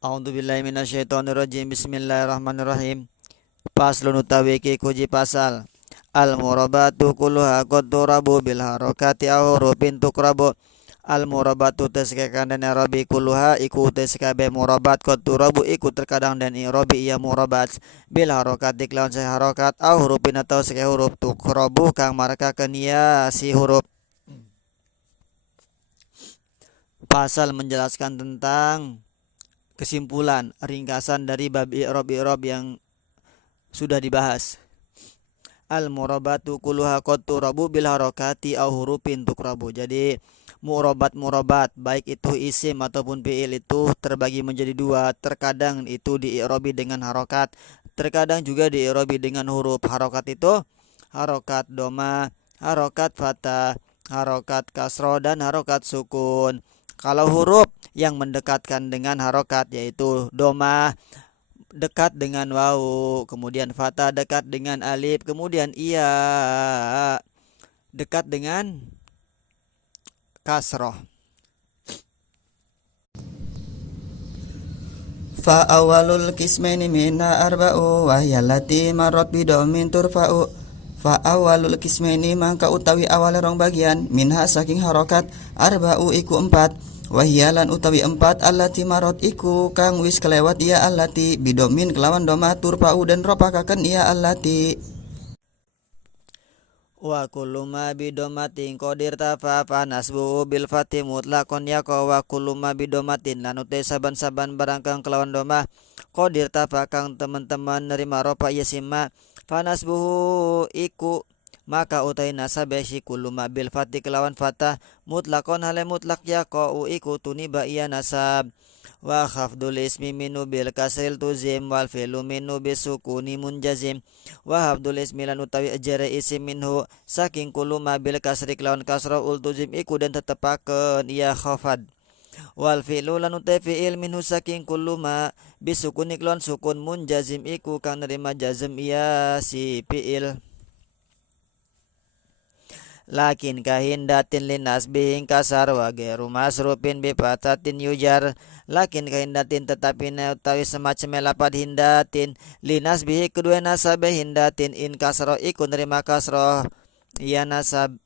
A'udzubillahi minasyaitonirrajim. Bismillahirrahmanirrahim. Paslun utawi ki kuji pasal. Al murabatu kulluha qad turabu bil harakati aw hurufin tukrabu. Al murabatu taskekan dan irabi kulluha iku teskabe murabat qad turabu iku terkadang dan irabi ia murabat bil harakati lawan se harakat aw hurufin atau seke huruf tukrabu kang marakakeun ia si huruf. Pasal menjelaskan tentang kesimpulan ringkasan dari bab i'rab yang sudah dibahas. Al murabatu kulluha qad turabu bil harakati aw hurufin tukrabu. Jadi murabat baik itu isim ataupun fiil itu terbagi menjadi dua. Terkadang itu di'irabi dengan harokat, terkadang juga di'irabi dengan huruf. Harokat itu harokat doma, harokat fathah, harokat kasroh, dan harokat sukun. Kalau huruf yang mendekatkan dengan harokat yaitu doma dekat dengan wau, kemudian fathah dekat dengan alif, kemudian iya dekat dengan kasroh. Fa awalul kismaini minna arba'u wa yallati marrat bidomin turfa'u. Fa awalul kismaini mangka utawi awal rong bagian minha saking harokat arba'u iku empat. Wahyalan utawi empat allati marot iku kang wis kelewat ia allati bidomin kelawan doma turfa'u dan ropakaken ia allati. Wa kullu ma bidomatin qadir tafa fa nasbu bil fathi mutlaqan yaqa wa kullu ma bidomatin lan utai saban-saban barang kang kelawan doma qadir tafa kang teman-teman nerima ropa yasimma fa nasbuhu iku maka utai nasabe si kullu ma bil fathi kelawan fatah mutlaqan hale mutlaq yaqa iku tuniba iya nasab. Wa khafdul ismi minu bil kasril tuzim wal fi'lu minu bisukuni munjazim. Wa habdul ismi lan utawi ajara isim minhu saking kullu ma bil kasri kelawan kasra ultuzim iku dan tetepakeun ia khafad. Wal fi'lu lan utawi fi'il minhu saking kullu ma bisukuni kelawan sukun munjazim iku kang nerima jazm ia si fi'il. Lakin kahindatin linas bihing kasar wa geru masrupin bipatatin yujar. Lakin kahindatin tetapi utawi semacam lapad hindatin linas bihi kedua nasab hindatin in kasro iku nerima kasroh iya nasab.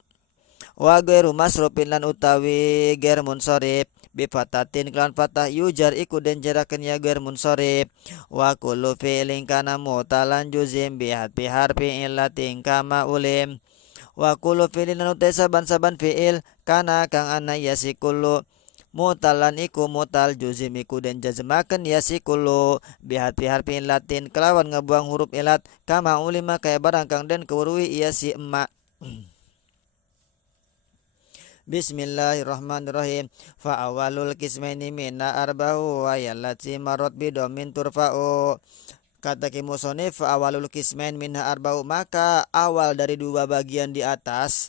Wa geru masrupin lan utawi ger munsorib bipatatin klan fatah yujar iku den jarakeun ya ger munsorib. Wa kullu fi'lin kana mutalan juzim bihat harfi illatin kama ulim. Wa kullu fi'lin lan utai saban-saban fi'il kana kang ana yasikulu mutalan iku mutal juzim iku den jazmakeun yasikulu bihat harfin latin kelawan ngebuang huruf ilat kama ulima kaya barang kang den kewurui iya si emma. Bismillahirrahmanirrahim. Fa awalul kismaini minna arba'u wa yallati marot bidomin turfa'u. Kata musonif awalul kismain minha arba'u maka awal dari dua bagian di atas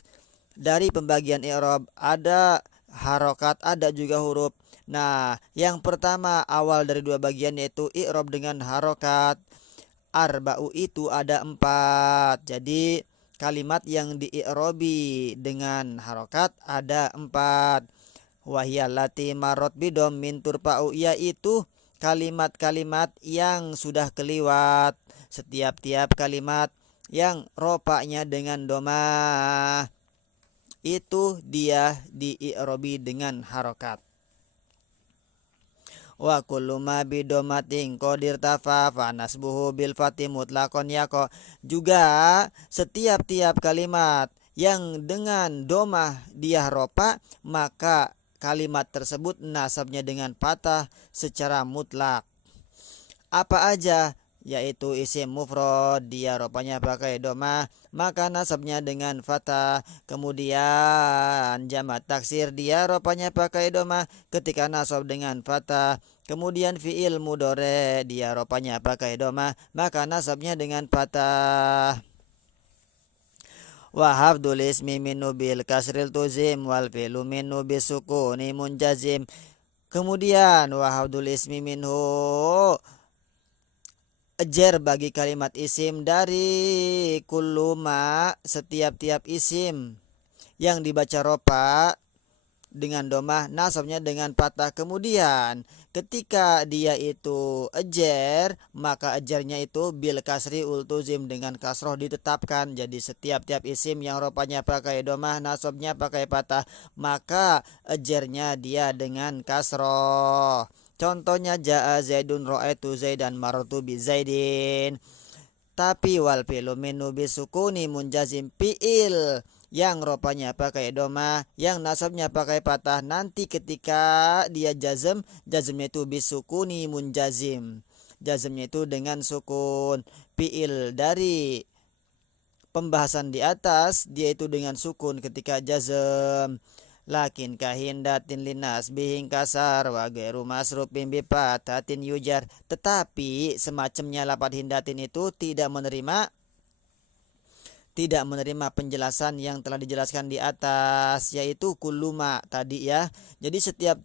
dari pembagian i'rab ada harokat ada juga huruf. Nah yang pertama awal dari dua bagian yaitu i'rab dengan harokat arba'u itu ada empat. Jadi kalimat yang di i'rabi dengan harokat ada empat. Wahyallati marot bidom min turfa'u yaitu kalimat-kalimat yang sudah keliwat. Setiap-tiap kalimat yang ropaknya dengan doma itu dia di-i'rabi dengan harokat. Wa kullu ma bidomatin qadir tafa fa nasbuhu bil fathi mutlaqan yaqa. Juga setiap-tiap kalimat yang dengan domah dia ropa maka kalimat tersebut nasabnya dengan patah secara mutlak. Apa aja? Yaitu isim mufrad dia ropanya pakai doma maka nasabnya dengan fathah. Kemudian jamak taksir dia ropanya pakai doma ketika nasab dengan fathah. Kemudian fi'il mudhari dia ropanya pakai doma maka nasabnya dengan fathah. Wa hafdul ismi minnu bil kasril tuzim wal fi'lu minnu bisukuni munjazim. Kemudian wa hafdul ismi minhu ejer bagi kalimat isim dari kullu ma setiap-tiap isim yang dibaca ropa dengan domah, nasabnya dengan patah. Kemudian ketika dia itu ejer, maka ejernya itu bil kasri ultuzim, dengan kasroh ditetapkan. Jadi setiap isim yang rupanya pakai domah, nasabnya pakai patah, maka ejernya dia dengan kasroh. Contohnya jaa zaidun ra'aitu zaidan marartu bi zaidin. Tapi wal fi'lu minhu bisukuni munjazim, fi'il yang ropanya pakai doma, yang nasabnya pakai patah, nanti ketika dia jazm, jazmnya itu bisukuni munjazim, jazmnya itu dengan sukun. Fi'il dari pembahasan di atas dia itu dengan sukun ketika jazm. Lakin kahindatin linas bihing kasar wa gairu masrupin bipatatin yujar. Tetapi semacamnya lapat hindatin itu tidak menerima penjelasan yang telah dijelaskan di atas, yaitu kuluma tadi ya. Jadi setiap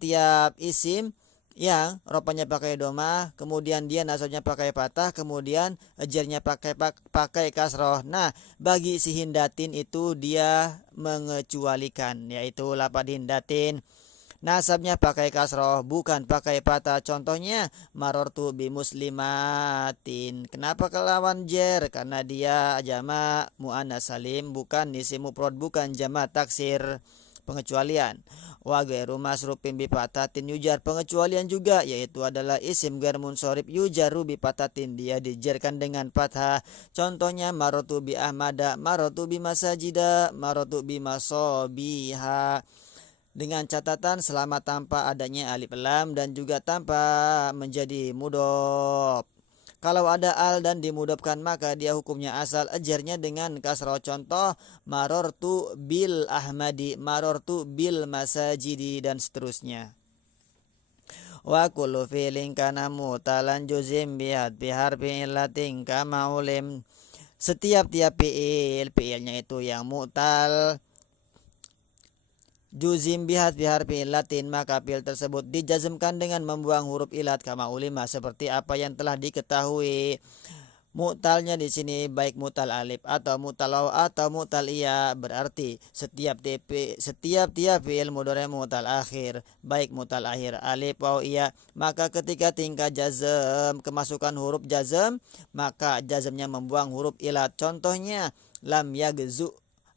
isim yang ropanya pakai doma, kemudian dia nasabnya pakai patah, kemudian ejernya pakai kasroh. Nah, bagi si hindatin itu dia mengecualikan, yaitu lapad hindatin nasabnya pakai kasroh, bukan pakai patah. Contohnya marortu bi muslimatin. Kenapa kelawan jer? Karena dia jama muannas salim, bukan isim mufrad, bukan jama taksir. Pengecualian. Wa ghairu masrufin bi patatin yujar, pengecualian juga, yaitu adalah isim ghair munsorif yujaru bi patatin, dia dijarkan dengan fathah. Contohnya marotu bi ahmada, marotu bi masajida, marotu bi masobiha, dengan catatan selama tanpa adanya alif lam dan juga tanpa menjadi mudhof. Kalau ada al dan dimudofkan maka dia hukumnya asal, ejarnya dengan kasroh. Contoh marortu bil ahmadi, marortu bil masajidi, dan seterusnya. Wa kullu fi'lin kana mutalan juzim biharfi illatin kama ulim. Setiap fi'ilnya itu yang mutal juzim biharfi illatin, maka fi'il tersebut dijazmkan dengan membuang huruf ilat, kama ulima, seperti apa yang telah diketahui. Mu'talnya di sini baik mu'tal alif atau mu'tal waw atau mu'tal iya, berarti setiap fi'il mudhari mu'tal akhir, baik mu'tal akhir alif waw iya, maka ketika tingkah jazm kemasukan huruf jazm, maka jazmnya membuang huruf ilat. Contohnya lam yagzu,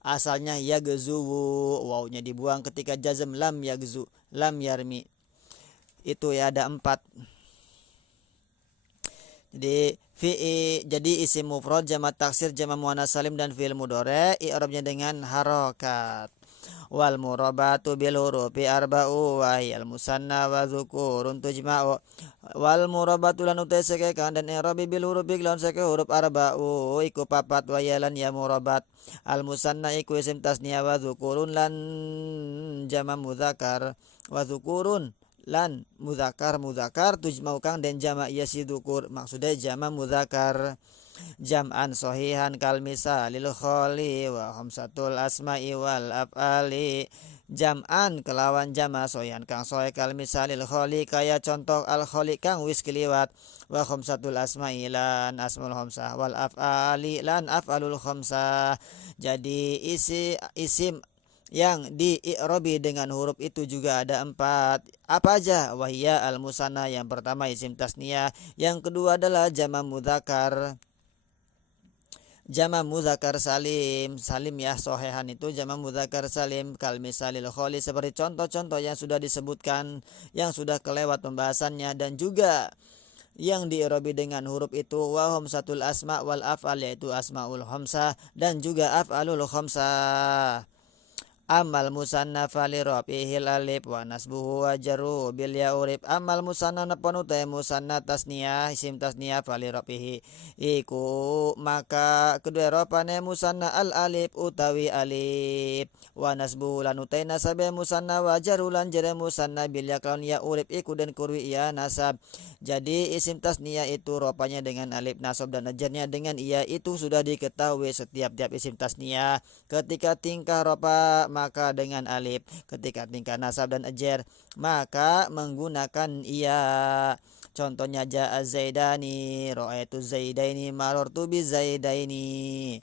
asalnya yagzuwu, wawnya dibuang ketika jazm. Lam yagzu, lam yarmi. Itu ya, ada 4. Jadi isim mufrad, jamak taksir, jamak muannas salim, dan fi'il mudhari i'rabnya dengan harokat. Wal murabatu bil hurufi arba'u wa hiyal musanna wa dzukurun tujma'u. Wal murabatu lan utai sekekan dan i'rabi bil hurufi lan seke huruf arba'u iku papat wa yalan ya murabat. Al musanna iku isim tasniya wa dzukurun lan jama mudzakar, wa dzukurun lan mudzakar tujma'u kang dan jama iya si dzukur, maksudnya jama mudzakar jam'an sohihan kal misalil kholi wa khamsatul asma'i wal af'ali. Jam'an kelawan jama sohihan kang sohi kal misalil kholi, kaya contoh al kholi kang wis keliwat, wa khamsatul asma'i lan asmul khamsah, wal af'ali lan af'alul khamsah. Jadi isim yang di i'robi dengan huruf itu juga ada 4. Apa aja? Wahia al musanna, yang pertama isim tasniyah, yang kedua adalah jama mudzakar, jama mudzakar salim ya, sohehan itu jama mudzakar salim, kal misalil kholi, seperti contoh-contoh yang sudah disebutkan, yang sudah kelewat pembahasannya. Dan juga yang diirobi dengan huruf itu wahum satul asma wal af'al, yaitu asmaul khamsah dan juga af'alul khamsah. Amal musanna fali rafihil alif wa nasbuhu wa jarru bil ya urib. Amal musanna napun utai musanna tasniyah, isim tasniyah fali rafihi iku, maka kedua rafane musanna al alif utawi alif, wa nasbuhu lan utai nasabe musanna, wa jarru lan jere musanna bil ya kaun ya urib iku dan kurwi ya nasab. Jadi isim tasniyah itu rafanya dengan alif, nasab dan ajarnya dengan iya, itu sudah diketahui setiap isim tasniyah. Ketika tingkah rafa maka dengan alif, ketika tingkah nasab dan ajar maka menggunakan iya. Contohnya ja'a zaidani, ra'aitu zaidaini, marartu bi zaidaini.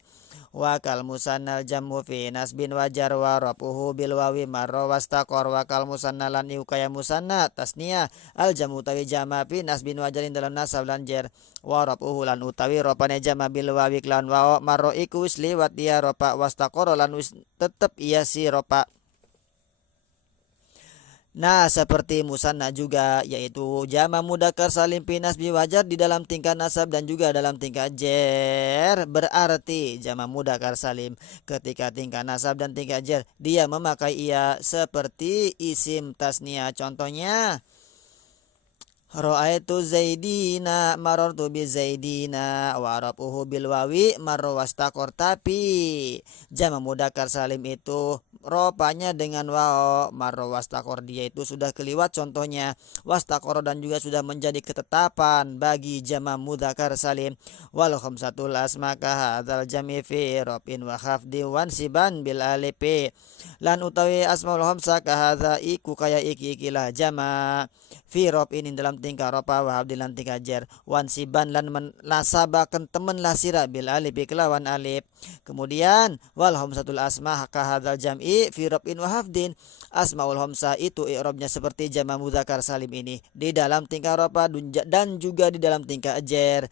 wa kal musannal jammu fi nasbin wajar wa rafuhu bil wawi marra wastaqor wa kal musannalan iu kaya musanna tasniah al jamu utawi jama fi nasbin wajarin dalam nasab lan jar wa rafuhu lan utawi ropane jama bil wawi lan wa marra iku wis liwat dia ropa wastaqor lan wis tetep iya si ropa. Nah, seperti musanna juga, yaitu jama mudzakkar salim fi nasbi wajar di dalam tingkah nasab dan juga dalam tingkah jer. Berarti jama mudzakkar salim ketika tingkah nasab dan tingkah jer dia memakai ia seperti isim tasniah. Contohnya Ra'aitu Zaidina marartu bi Zaidina wa rafuhu bil wawi marra wastaqor, tapi jama mudzakkar salim itu ropanya dengan wao marra wastaqor, dia itu sudah keliwat contohnya wastaqor dan juga sudah menjadi ketetapan bagi jama mudzakkar salim. Wal khamsatul asma ka hadzal jami fi rafin wa khafdi wan siban bil alif lan utawi asmaul khamsah ka hadza iku kaya ikilah jama fi rafin dalam tingkah ropa wa habdi lan tingkah jer wan siban lan nasabakan temen lasira bil alif kelawan alif. Kemudian wal hamsatul asma ka hadzal jam'i fi rafin wa hafdin, asmaul hamsah itu i'rabnya seperti jama mudzakkar salim ini di dalam tingkah ropa dan juga di dalam tingkah jer.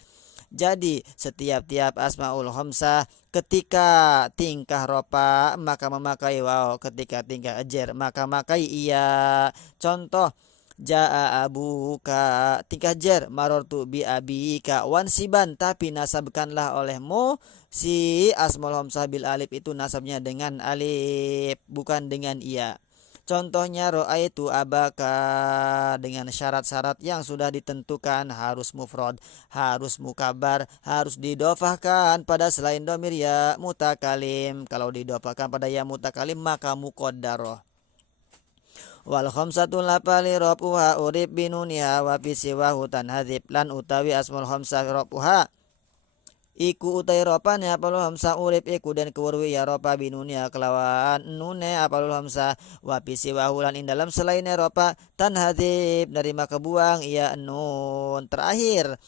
Jadi setiap asmaul hamsah ketika tingkah ropa maka memakai waw, ketika tingkah jer maka memakai iya. Contoh Ja'a abuka tingkah jer marortu bi abika wansiban, tapi nasabkanlah olehmu si asmaul hamzah bil alif itu nasabnya dengan alif bukan dengan iya. Contohnya ro'aitu abaka dengan syarat-syarat yang sudah ditentukan, harus mufrad, harus mukabar, harus didofahkan pada selain domir ya mutakalim. Kalau didofahkan pada ya mutakalim maka muqaddarah. Wal khamsatul lapali rafuha urib binuniha wa fi siwahu tanhadzib lan utawi asmul khamsah rafuha iku utai ropane apalul hamzah urip iku dan kewerwi ya ropa binunia kelawan nune apalul hamzah wa fi siwahu lan ing dalam selainnya ropa tanhadzib nerima kebuang ia nun. Terakhir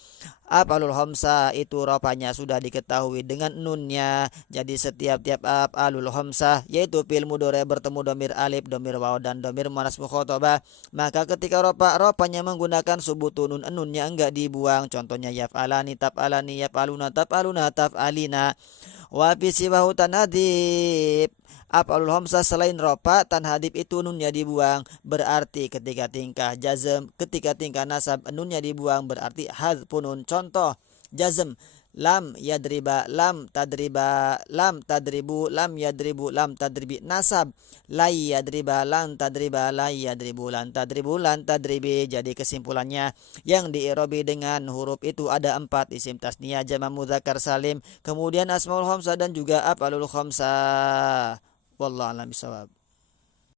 apalul hamzah itu ropanya sudah diketahui dengan nunnya. Jadi setiap apalul hamzah yaitu fi'il mudhari bertemu domir alif, domir waw dan domir muannas mukhatabah, maka ketika ropanya menggunakan subutun nunnya enggak dibuang. Contohnya yaf'alani taf'alani yaf'aluna taf'aluna taf'alina. Wa fi siwahu tanhadzib af'alul hamzah selain ropa tanhadib itu nunnya dibuang, berarti ketika tingkah jazm, ketika tingkah nasab nunnya dibuang berarti hadzfun nun. Contoh jazm lam yadriba lam tadriba lam tadribu lam yadribu lam tadribi. Nasab lai yadriba lan tadriba lai yadribu lan tadribu lan tadribi. Jadi kesimpulannya yang diirobi dengan huruf itu ada 4, isim tasniyah, jama mudzakkar salim, kemudian asmaul khamsah dan juga af'alul khamsah. Wallahu a'lam bishawab.